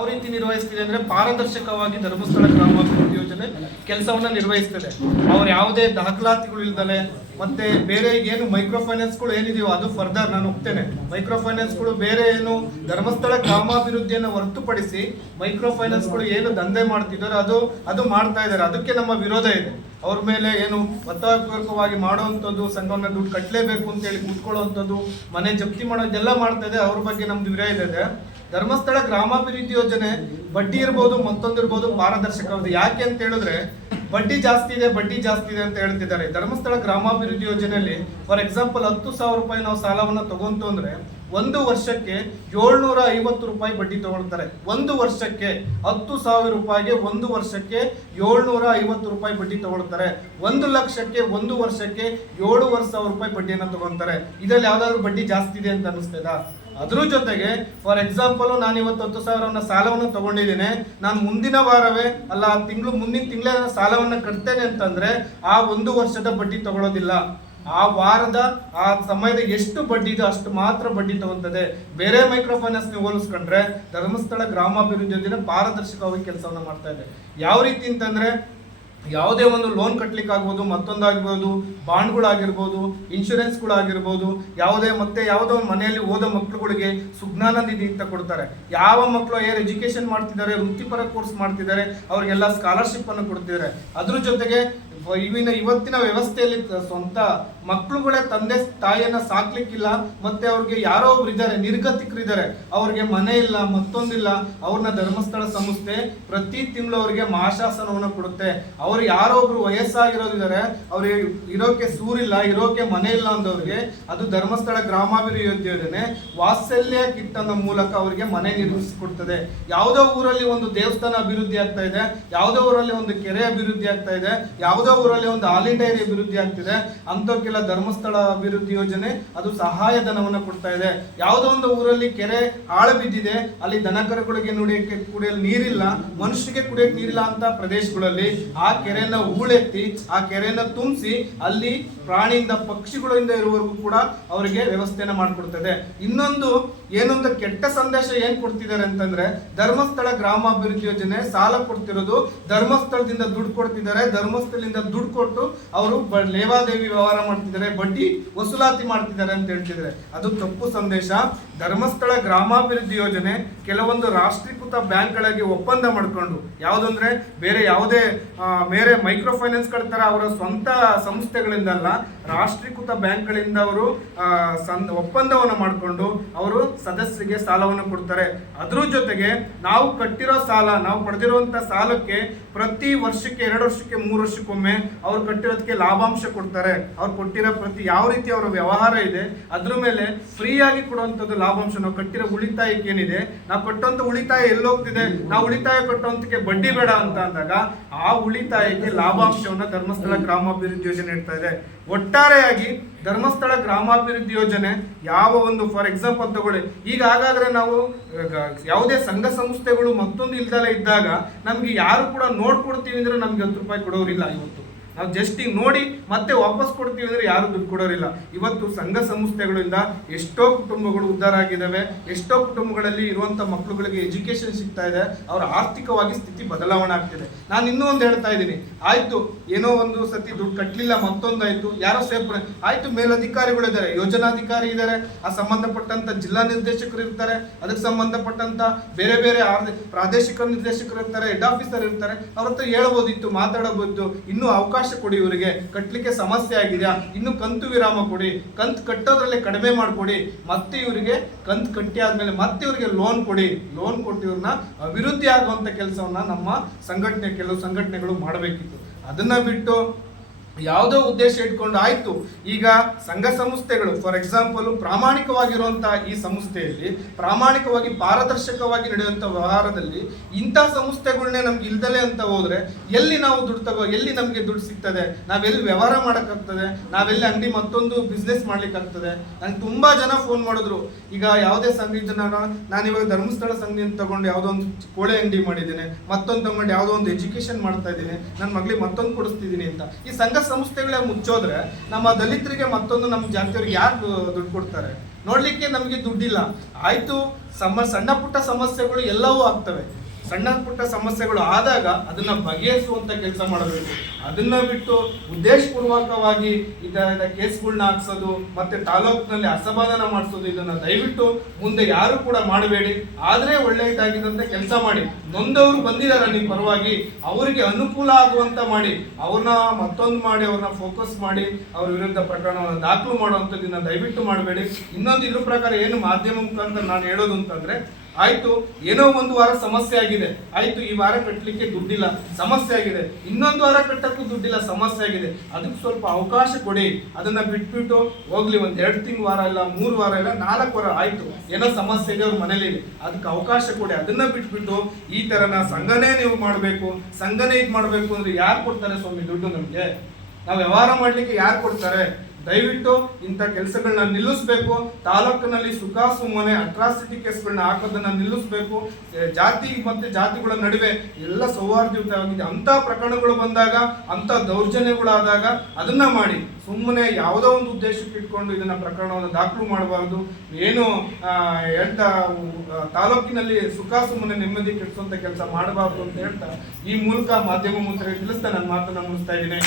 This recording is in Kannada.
ಯಾವ ರೀತಿ ನಿರ್ವಹಿಸ್ತಿದೆ ಅಂದ್ರೆ ಪಾರದರ್ಶಕವಾಗಿ ಧರ್ಮಸ್ಥಳ ಗ್ರಾಮಾಭಿವೃದ್ಧಿ ಯೋಜನೆ ಕೆಲಸವನ್ನ ನಿರ್ವಹಿಸ್ತದೆ. ಅವ್ರು ಯಾವುದೇ ದಾಖಲಾತಿಗಳು ಇಲ್ದಲೆ ಮತ್ತೆ ಬೇರೆ ಏನು ಮೈಕ್ರೋ ಫೈನಾನ್ಸ್ಗಳು ಏನಿದೆಯೋ ಅದು ಫರ್ದರ್ ನಾನು ಹೋಗ್ತೇನೆ. ಮೈಕ್ರೋ ಫೈನಾನ್ಸ್ಗಳು ಬೇರೆ ಏನು ಧರ್ಮಸ್ಥಳ ಗ್ರಾಮಾಭಿವೃದ್ಧಿಯನ್ನು ಹೊರತುಪಡಿಸಿ ಮೈಕ್ರೋ ಫೈನಾನ್ಸ್ಗಳು ಏನು ದಂಧೆ ಮಾಡ್ತಿದ್ದಾರೆ ಅದು ಮಾಡ್ತಾ ಇದ್ದಾರೆ. ಅದಕ್ಕೆ ನಮ್ಮ ವಿರೋಧ ಇದೆ. ಅವ್ರ ಮೇಲೆ ಏನು ಒತ್ತಾಯಪೂರ್ವಕವಾಗಿ ಮಾಡುವಂಥದ್ದು, ಸಂಘವನ್ನ ದುಡ್ಡು ಕಟ್ಟಲೇಬೇಕು ಅಂತ ಹೇಳಿ ಕೂತ್ಕೊಳ್ಳುವಂಥದ್ದು, ಮನೆ ಜಪ್ತಿ ಮಾಡೋದೆಲ್ಲ ಮಾಡ್ತಾ ಇದೆ. ಅವ್ರ ಬಗ್ಗೆ ನಮ್ದು ವಿರೋಧ ಇದೆ. ಧರ್ಮಸ್ಥಳ ಗ್ರಾಮಾಭಿವೃದ್ಧಿ ಯೋಜನೆ ಬಡ್ಡಿ ಇರ್ಬೋದು, ಮತ್ತೊಂದಿರ್ಬೋದು, ಪಾರದರ್ಶಕವಾದ. ಯಾಕೆ ಅಂತ ಹೇಳಿದ್ರೆ ಬಡ್ಡಿ ಜಾಸ್ತಿ ಇದೆ ಅಂತ ಹೇಳ್ತಿದ್ದಾರೆ. ಧರ್ಮಸ್ಥಳ ಗ್ರಾಮಾಭಿವೃದ್ಧಿ ಯೋಜನೆಯಲ್ಲಿ ಫಾರ್ ಎಕ್ಸಾಂಪಲ್ 10,000 ರೂಪಾಯಿ ನಾವು ಸಾಲವನ್ನ ತಗೊಂತು ಅಂದ್ರೆ ಒಂದು ವರ್ಷಕ್ಕೆ 750 ರೂಪಾಯಿ ಬಡ್ಡಿ ತಗೊಳ್ತಾರೆ. ಒಂದು ವರ್ಷಕ್ಕೆ 10,000 ರೂಪಾಯಿಗೆ ಒಂದು ವರ್ಷಕ್ಕೆ 750 ರೂಪಾಯಿ ಬಡ್ಡಿ ತಗೊಳ್ತಾರೆ. 1 ಲಕ್ಷಕ್ಕೆ ಒಂದು ವರ್ಷಕ್ಕೆ 7,500 ರೂಪಾಯಿ ಬಡ್ಡಿಯನ್ನು ತಗೊಂತಾರೆ. ಇದರಲ್ಲಿ ಯಾವ್ದಾದ್ರು ಬಡ್ಡಿ ಜಾಸ್ತಿ ಇದೆ ಅಂತ ಅನಿಸ್ತದ? ಅದ್ರ ಜೊತೆಗೆ ಫಾರ್ ಎಕ್ಸಾಂಪಲ್ ನಾನು ಇವತ್ತು 10,000 ಸಾಲವನ್ನು ತಗೊಂಡಿದ್ದೇನೆ, ನಾನು ಮುಂದಿನ ವಾರವೇ ಅಲ್ಲ ಮುಂದಿನ ತಿಂಗಳೇ ಸಾಲವನ್ನು ಕಟ್ತೇನೆ ಅಂತಂದ್ರೆ ಆ ಒಂದು ವರ್ಷದ ಬಡ್ಡಿ ತಗೊಳ್ಳೋದಿಲ್ಲ. ಆ ವಾರದ ಆ ಸಮಯದ ಎಷ್ಟು ಬಡ್ಡಿ ಇದೆ ಅಷ್ಟು ಮಾತ್ರ ಬಡ್ಡಿ ತಗೊಂತದೆ. ಬೇರೆ ಮೈಕ್ರೋ ಫೈನಾನ್ಸ್ ನೀವು ಹೋಲಿಸ್ಕೊಂಡ್ರೆ ಧರ್ಮಸ್ಥಳ ಗ್ರಾಮಾಭಿವೃದ್ಧಿ ಯೋಜನೆ ಪಾರದರ್ಶಕವಾಗಿ ಕೆಲಸವನ್ನ ಮಾಡ್ತಾ ಇದೆ. ಯಾವ ರೀತಿ ಅಂತಂದ್ರೆ ಯಾವುದೇ ಒಂದು ಲೋನ್ ಕಟ್ಲಿಕ್ಕೆ ಆಗ್ಬೋದು, ಮತ್ತೊಂದಾಗಿರ್ಬೋದು, ಬಾಂಡ್ಗಳಾಗಿರ್ಬೋದು, ಇನ್ಶೂರೆನ್ಸ್ಗಳಾಗಿರ್ಬೋದು, ಯಾವುದೋ ಮನೆಯಲ್ಲಿ ಓದೋ ಮಕ್ಕಳುಗಳಿಗೆ ಸುಜ್ಞಾನ ನಿಧಿ ಅಂತ ಕೊಡ್ತಾರೆ. ಯಾವ ಮಕ್ಕಳು ಎಜುಕೇಶನ್ ಮಾಡ್ತಿದ್ದಾರೆ, ವೃತ್ತಿಪರ ಕೋರ್ಸ್ ಮಾಡ್ತಿದ್ದಾರೆ, ಅವ್ರಿಗೆಲ್ಲ ಸ್ಕಾಲರ್ಶಿಪ್ ಅನ್ನು ಕೊಡ್ತಿದ್ದಾರೆ. ಅದ್ರ ಜೊತೆಗೆ ಇವತ್ತಿನ ವ್ಯವಸ್ಥೆಯಲ್ಲಿ ಸ್ವಂತ ಮಕ್ಕಳುಗಳೇ ತಂದೆ ತಾಯಿಯನ್ನ ಸಾಕ್ಲಿಕ್ಕಿಲ್ಲ, ಮತ್ತೆ ಅವ್ರಿಗೆ ಯಾರೋ ಒಬ್ರು ಇದ್ದಾರೆ, ನಿರ್ಗತಿಕರಿದ್ದಾರೆ, ಅವ್ರಿಗೆ ಮನೆ ಇಲ್ಲ, ಮತ್ತೊಂದಿಲ್ಲ, ಅವ್ರನ್ನ ಧರ್ಮಸ್ಥಳ ಸಂಸ್ಥೆ ಪ್ರತಿ ತಿಂಗಳು ಅವ್ರಿಗೆ ಮಹಾಶಾಸನವನ್ನು ಕೊಡುತ್ತೆ. ಅವ್ರು ಯಾರೋ ಒಬ್ರು ವಯಸ್ಸಾಗಿರೋದಿದ್ದಾರೆ, ಅವ್ರಿಗೆ ಇರೋಕೆ ಸೂರಿಲ್ಲ, ಇರೋಕೆ ಮನೆ ಇಲ್ಲ ಅಂದವ್ರಿಗೆ ಅದು ಧರ್ಮಸ್ಥಳ ಗ್ರಾಮಾಭಿವೃದ್ಧಿ ಯೋಜನೆ ವಾತ್ಸಲ್ಯ ಕಿಟ್ ಅನ್ನೋ ಮೂಲಕ ಅವರಿಗೆ ಮನೆ ನಿರ್ಮಿಸಿಕೊಡ್ತದೆ. ಯಾವುದೋ ಊರಲ್ಲಿ ಒಂದು ದೇವಸ್ಥಾನ ಅಭಿವೃದ್ಧಿ ಆಗ್ತಾ ಇದೆ, ಯಾವುದೋ ಊರಲ್ಲಿ ಒಂದು ಕೆರೆ ಅಭಿವೃದ್ಧಿ ಆಗ್ತಾ ಇದೆ, ಯಾವುದೋ ಊರಲ್ಲಿ ಒಂದು ಹಾಲಿನ ಡೈರಿ ಅಭಿವೃದ್ಧಿ ಆಗ್ತಿದೆ, ಅಂತಕ್ಕೆಲ್ಲ ಧರ್ಮಸ್ಥಳ ಅಭಿವೃದ್ಧಿ ಯೋಜನೆ ಅದು ಸಹಾಯಧನವನ್ನು ಕೊಡ್ತಾ ಇದೆ. ಯಾವುದೋ ಒಂದು ಊರಲ್ಲಿ ಕೆರೆ ಆಳ ಬಿದ್ದಿದೆ, ಅಲ್ಲಿ ದನಕರುಗಳಿಗೆ ಕುಡಿಯಲು ನೀರಿಲ್ಲ, ಮನುಷ್ಯರಿಗೆ ಕುಡಿಯಕ್ಕೆ ನೀರಿಲ್ಲ ಅಂತ ಪ್ರದೇಶಗಳಲ್ಲಿ ಆ ಕೆರೆಯನ್ನ ಹೂಳೆತ್ತಿ ಆ ಕೆರೆಯನ್ನ ತುಂಬಿಸಿ ಅಲ್ಲಿ ಪ್ರಾಣಿಯಿಂದ ಪಕ್ಷಿಗಳಿಂದ ಇರುವವರೆಗೂ ಕೂಡ ಅವರಿಗೆ ವ್ಯವಸ್ಥೆಯನ್ನ ಮಾಡಿಕೊಡ್ತದೆ. ಇನ್ನೊಂದು ಏನೊಂದು ಕೆಟ್ಟ ಸಂದೇಶ ಏನ್ ಕೊಡ್ತಿದ್ದಾರೆ ಅಂತಂದ್ರೆ ಧರ್ಮಸ್ಥಳ ಗ್ರಾಮಾಭಿವೃದ್ಧಿ ಯೋಜನೆ ಸಾಲ ಕೊಡ್ತಿರೋದು ಧರ್ಮಸ್ಥಳದಿಂದ ದುಡ್ಡು ಕೊಡ್ತಿದ್ದಾರೆ, ಧರ್ಮಸ್ಥಳದಿಂದ ದುಡ್ಡು ಕೊಟ್ಟು ಅವರು ಲೇವಾದೇವಿ ವ್ಯವಹಾರ ಮಾಡ್ತಿದ್ದಾರೆ, ಬಡ್ಡಿ ವಸೂಲಾತಿ ಮಾಡ್ತಿದ್ದಾರೆ ಅಂತ ಹೇಳ್ತಿದ್ದಾರೆ. ಅದು ತಪ್ಪು ಸಂದೇಶ. ಧರ್ಮಸ್ಥಳ ಗ್ರಾಮಾಭಿವೃದ್ಧಿ ಯೋಜನೆ ಕೆಲವೊಂದು ರಾಷ್ಟ್ರೀಕೃತ ಬ್ಯಾಂಕ್ಗಳಿಗೆ ಒಪ್ಪಂದ ಮಾಡಿಕೊಂಡು, ಯಾವುದಂದ್ರೆ ಬೇರೆ ಯಾವುದೇ ಬೇರೆ ಮೈಕ್ರೋ ಫೈನಾನ್ಸ್ ತರ ಅವರ ಸ್ವಂತ ಸಂಸ್ಥೆಗಳಿಂದ ಅಲ್ಲ, ರಾಷ್ಟ್ರೀಕೃತ ಬ್ಯಾಂಕ್ಗಳಿಂದ ಅವರು ಒಪ್ಪಂದವನ್ನು ಮಾಡಿಕೊಂಡು ಅವರು ಸದಸ್ಯರಿಗೆ ಸಾಲವನ್ನು ಕೊಡ್ತಾರೆ. ಅದ್ರ ಜೊತೆಗೆ ನಾವು ಕಟ್ಟಿರೋ ಸಾಲ, ನಾವು ಪಡೆದಿರುವಂತ ಸಾಲಕ್ಕೆ ಪ್ರತಿ ವರ್ಷಕ್ಕೆ 2 ವರ್ಷಕ್ಕೆ 3 ವರ್ಷಕ್ಕೊಮ್ಮೆ ಅವ್ರು ಕಟ್ಟಿರೋದಕ್ಕೆ ಲಾಭಾಂಶ ಕೊಡ್ತಾರೆ. ಅವ್ರು ಕೊಟ್ಟಿರೋ ಪ್ರತಿ ಯಾವ ರೀತಿ ಅವರ ವ್ಯವಹಾರ ಇದೆ ಅದ್ರ ಮೇಲೆ ಫ್ರೀ ಆಗಿ ಕೊಡುವಂಥದ್ದು ಲಾಭಾಂಶ. ನಾವು ಕಟ್ಟಿರೋ ಉಳಿತಾಯಕ್ಕೆ ಏನಿದೆ, ನಾವು ಕಟ್ಟುವಂತ ಉಳಿತಾಯ ಎಲ್ಲೋಗ್ತಿದೆ, ನಾವು ಉಳಿತಾಯ ಕಟ್ಟುವಂತಕ್ಕೆ ಬಡ್ಡಿ ಬೇಡ ಅಂತ ಅಂದಾಗ ಆ ಉಳಿತಾಯಕ್ಕೆ ಲಾಭಾಂಶವನ್ನ ಧರ್ಮಸ್ಥಳ ಗ್ರಾಮಾಭಿವೃದ್ಧಿ ಯೋಜನೆ ಇಡ್ತಾ ಇದೆ. ಒಟ್ಟಾರೆಯಾಗಿ ಧರ್ಮಸ್ಥಳ ಗ್ರಾಮಾಭಿವೃದ್ಧಿ ಯೋಜನೆ ಯಾವ ಒಂದು ಫಾರ್ ಎಕ್ಸಾಂಪಲ್ ತಗೊಳ್ಳಿ, ಈಗ ಹಾಗಾದ್ರೆ ನಾವು ಯಾವುದೇ ಸಂಘ ಸಂಸ್ಥೆಗಳು ಮತ್ತೊಂದು ಇಲ್ದಲೇ ಇದ್ದಾಗ ನಮ್ಗೆ ಯಾರು ಕೂಡ ನೋಡ್ಕೊಡ್ತೀವಿ ಅಂದ್ರೆ ನಮ್ಗೆ 10 ರೂಪಾಯಿ ಕೊಡೋರಿಲ್ಲ. ಇವತ್ತು ನಾವು ಜಸ್ಟ್ ಈಗ ನೋಡಿ ಮತ್ತೆ ವಾಪಸ್ ಕೊಡ್ತೀವಿ ಅಂದ್ರೆ ಯಾರು ದುಡ್ಡು ಕೊಡೋರಿಲ್ಲ. ಇವತ್ತು ಸಂಘ ಸಂಸ್ಥೆಗಳಿಂದ ಎಷ್ಟೋ ಕುಟುಂಬಗಳು ಉದ್ಧಾರ ಆಗಿದ್ದಾವೆ, ಎಷ್ಟೋ ಕುಟುಂಬಗಳಲ್ಲಿ ಇರುವಂತ ಮಕ್ಕಳುಗಳಿಗೆ ಎಜುಕೇಶನ್ ಸಿಗ್ತಾ ಇದೆ, ಅವರ ಆರ್ಥಿಕವಾಗಿ ಸ್ಥಿತಿ ಬದಲಾವಣೆ ಆಗ್ತಿದೆ. ನಾನು ಇನ್ನೂ ಒಂದು ಹೇಳ್ತಾ ಇದ್ದೀನಿ, ಆಯ್ತು ಏನೋ ಒಂದು ಸತಿ ದುಡ್ಡು ಕಟ್ಟಲಿಲ್ಲ, ಮತ್ತೊಂದಾಯ್ತು, ಯಾರೋ ಸೇಫ್ ಆಯ್ತು, ಮೇಲಧಿಕಾರಿಗಳಿದ್ದಾರೆ, ಯೋಜನಾಧಿಕಾರಿ ಇದ್ದಾರೆ, ಆ ಸಂಬಂಧಪಟ್ಟಂತ ಜಿಲ್ಲಾ ನಿರ್ದೇಶಕರು ಇರ್ತಾರೆ, ಅದಕ್ಕೆ ಸಂಬಂಧಪಟ್ಟಂತ ಬೇರೆ ಬೇರೆ ಪ್ರಾದೇಶಿಕ ನಿರ್ದೇಶಕರು ಇರ್ತಾರೆ, ಹೆಡ್ ಆಫೀಸರ್ ಇರ್ತಾರೆ, ಅವ್ರ ಹತ್ರ ಹೇಳ್ಬೋದಿತ್ತು, ಮಾತಾಡಬಹುದು, ಇನ್ನೂ ಅವಕಾಶ ಕೊಡಿ, ಇವರಿಗೆ ಕಟ್ಟಲಿಕ್ಕೆ ಸಮಸ್ಯೆ ಆಗಿದೆಯಾ, ಇನ್ನು ಕಂತು ವಿರಾಮ ಕೊಡಿ, ಕಂತು ಕಟ್ಟೋದ್ರಲ್ಲಿ ಕಡಿಮೆ ಮಾಡಿಕೊಡಿ, ಮತ್ತೆ ಇವರಿಗೆ ಕಂತು ಕಟ್ಟಿ ಆದ್ಮೇಲೆ ಮತ್ತೆ ಇವರಿಗೆ ಲೋನ್ ಕೊಡಿ, ಲೋನ್ ಕೊಟ್ಟು ಇವ್ರನ್ನ ಅಭಿವೃದ್ಧಿ ಆಗುವಂತ ಕೆಲಸವನ್ನ ನಮ್ಮ ಕೆಲವು ಸಂಘಟನೆಗಳು ಮಾಡಬೇಕಿತ್ತು. ಅದನ್ನ ಬಿಟ್ಟು ಯಾವುದೋ ಉದ್ದೇಶ ಇಟ್ಕೊಂಡು ಆಯ್ತು, ಈಗ ಸಂಘ ಸಂಸ್ಥೆಗಳು ಫಾರ್ ಎಕ್ಸಾಂಪಲ್ ಪ್ರಾಮಾಣಿಕವಾಗಿರುವಂತಹ ಈ ಸಂಸ್ಥೆಯಲ್ಲಿ ಪ್ರಾಮಾಣಿಕವಾಗಿ ಪಾರದರ್ಶಕವಾಗಿ ನಡೆಯುವಂತ ವ್ಯವಹಾರದಲ್ಲಿ ಇಂಥ ಸಂಸ್ಥೆಗಳನ್ನೇ ನಮ್ಗೆ ಇಲ್ದಲೆ ಅಂತ ಹೋದ್ರೆ ಎಲ್ಲಿ ನಾವು ಎಲ್ಲಿ ನಮ್ಗೆ ದುಡ್ಡು ಸಿಗ್ತದೆ, ನಾವೆಲ್ಲಿ ವ್ಯವಹಾರ ಮಾಡಕ್ಕಾಗ್ತದೆ, ನಾವೆಲ್ಲಿ ಅಂಗಡಿ ಮತ್ತೊಂದು ಬಿಸ್ನೆಸ್ ಮಾಡ್ಲಿಕ್ಕಾಗ್ತದೆ. ನಂಗೆ ತುಂಬಾ ಜನ ಫೋನ್ ಮಾಡಿದ್ರು, ಈಗ ಯಾವುದೇ ಸಂಘ ನಾನು ಇವಾಗ ಧರ್ಮಸ್ಥಳ ಸಂಘದಿಂದ ತಗೊಂಡು ಯಾವುದೋ ಒಂದು ಕೋಳೆ ಅಂಗಡಿ ಮಾಡಿದ್ದೇನೆ, ಮತ್ತೊಂದು ತಗೊಂಡು ಯಾವುದೋ ಒಂದು ಎಜುಕೇಶನ್ ಮಾಡ್ತಾ ಇದ್ದೀನಿ, ನನ್ನ ಮಗಳಿಗೆ ಮತ್ತೊಂದು ಕೊಡಿಸ್ತಿದ್ದೀನಿ ಅಂತ. ಈ ಸಂಘ ಸಂಸ್ಥೆಗಳೇ ಮುಚ್ಚೋದ್ರೆ ನಮ್ಮ ದಲಿತರಿಗೆ ಮತ್ತೊಂದು ನಮ್ಮ ಜಾತಿಯವ್ರಿಗೆ ಯಾರು ದುಡ್ಡು ಕೊಡ್ತಾರೆ? ನೋಡ್ಲಿಕ್ಕೆ ನಮಗೆ ದುಡ್ಡಿಲ್ಲ. ಆಯ್ತು, ಸಣ್ಣ ಪುಟ್ಟ ಸಮಸ್ಯೆಗಳು ಎಲ್ಲವೂ ಆಗ್ತವೆ. ಸಣ್ಣ ಪುಟ್ಟ ಸಮಸ್ಯೆಗಳು ಆದಾಗ ಅದನ್ನ ಬಗೆಹರಿಸುವಂತ ಕೆಲಸ ಮಾಡಬೇಕು. ಅದನ್ನ ಬಿಟ್ಟು ಉದ್ದೇಶಪೂರ್ವಕವಾಗಿ ಕೇಸ್ಗಳನ್ನ ಹಾಕ್ಸೋದು ಮತ್ತೆ ತಾಲೂಕಿನಲ್ಲಿ ಅಸಮಾಧಾನ ಮಾಡಿಸೋದು, ಇದನ್ನ ದಯವಿಟ್ಟು ಮುಂದೆ ಯಾರು ಕೂಡ ಮಾಡಬೇಡಿ. ಆದ್ರೆ ಒಳ್ಳೆಯದಾಗಿದ್ದಂತೆ ಕೆಲಸ ಮಾಡಿ. ನೊಂದವರು ಬಂದಿದ್ದಾರೆ ನಿಮ್ಮ ಪರವಾಗಿ, ಅವರಿಗೆ ಅನುಕೂಲ ಆಗುವಂತ ಮಾಡಿ, ಅವ್ರನ್ನ ಮತ್ತೊಂದು ಮಾಡಿ, ಅವ್ರನ್ನ ಫೋಕಸ್ ಮಾಡಿ ಅವ್ರ ವಿರುದ್ಧ ಪ್ರಕರಣವನ್ನು ದಾಖಲು ಮಾಡುವಂಥದ್ದನ್ನ ದಯವಿಟ್ಟು ಮಾಡಬೇಡಿ. ಇನ್ನೊಂದು ಇದ್ರ ಪ್ರಕಾರ ಏನು ಮಾಧ್ಯಮ ಮುಖಾಂತರ ನಾನು ಹೇಳೋದು ಅಂತಂದ್ರೆ, ಆಯ್ತು ಏನೋ ಒಂದು ವಾರ ಸಮಸ್ಯೆ ಆಗಿದೆ, ಆಯ್ತು ಈ ವಾರ ಕಟ್ಟಲಿಕ್ಕೆ ದುಡ್ಡಿಲ್ಲ, ಸಮಸ್ಯೆ ಆಗಿದೆ, ಇನ್ನೊಂದು ವಾರ ಕಟ್ಟಕ್ಕೂ ದುಡ್ಡಿಲ್ಲ, ಸಮಸ್ಯೆ ಆಗಿದೆ, ಅದಕ್ಕೆ ಸ್ವಲ್ಪ ಅವಕಾಶ ಕೊಡಿ. ಅದನ್ನ ಬಿಟ್ಬಿಟ್ಟು ಹೋಗ್ಲಿ, ಒಂದ್ 2 ತಿಂಗಳು ವಾರ ಇಲ್ಲ, 3 ವಾರ ಇಲ್ಲ, 4 ವಾರ ಆಯ್ತು, ಏನೋ ಸಮಸ್ಯೆ ಇದೆ ಅವ್ರ ಮನೇಲಿ, ಅದಕ್ಕೆ ಅವಕಾಶ ಕೊಡಿ. ಅದನ್ನ ಬಿಟ್ಬಿಟ್ಟು ಈ ತರನ ಸಂಘನೇ ನೀವು ಮಾಡಬೇಕು, ಸಂಘನೇ ಇದು ಮಾಡಬೇಕು ಅಂದ್ರೆ ಯಾರು ಕೊಡ್ತಾರೆ ಸ್ವಾಮಿ ದುಡ್ಡು? ನಮ್ಗೆ ನಾವು ವ್ಯವಹಾರ ಮಾಡ್ಲಿಕ್ಕೆ ಯಾರು ಕೊಡ್ತಾರೆ? ದಯವಿಟ್ಟು ಇಂಥ ಕೆಲಸಗಳನ್ನ ನಿಲ್ಲಿಸಬೇಕು. ತಾಲೂಕಿನಲ್ಲಿ ಸುಖ ಸುಮ್ಮನೆ ಅಟ್ರಾಸಿಟಿ ಕೇಸ್ಗಳನ್ನ ಹಾಕೋದನ್ನ ನಿಲ್ಲಿಸಬೇಕು. ಜಾತಿ ಮತ್ತೆ ಜಾತಿಗಳ ನಡುವೆ ಎಲ್ಲ ಸೌಹಾರ್ದಯುತವಾಗಿದೆ. ಅಂತ ಪ್ರಕರಣಗಳು ಬಂದಾಗ, ಅಂತ ದೌರ್ಜನ್ಯಗಳಾದಾಗ ಅದನ್ನ ಮಾಡಿ. ಸುಮ್ಮನೆ ಯಾವುದೋ ಒಂದು ಉದ್ದೇಶಕ್ಕೆ ಇಟ್ಕೊಂಡು ಇದನ್ನ ಪ್ರಕರಣವನ್ನು ದಾಖಲು ಮಾಡಬಾರ್ದು. ಏನು ಹೇಳ್ತಾ ತಾಲೂಕಿನಲ್ಲಿ ಸುಖ ಸುಮ್ಮನೆ ನೆಮ್ಮದಿ ಕೆಡಿಸುವಂತ ಕೆಲಸ ಮಾಡಬಾರ್ದು ಅಂತ ಹೇಳ್ತಾ ಈ ಮೂಲಕ ಮಾಧ್ಯಮ ಮುಂದೆ ತಿಳಿಸ್ತಾ ನನ್ನ ಮಾತನ್ನ ಮುಗಿಸ್ತಾ ಇದ್ದೀನಿ.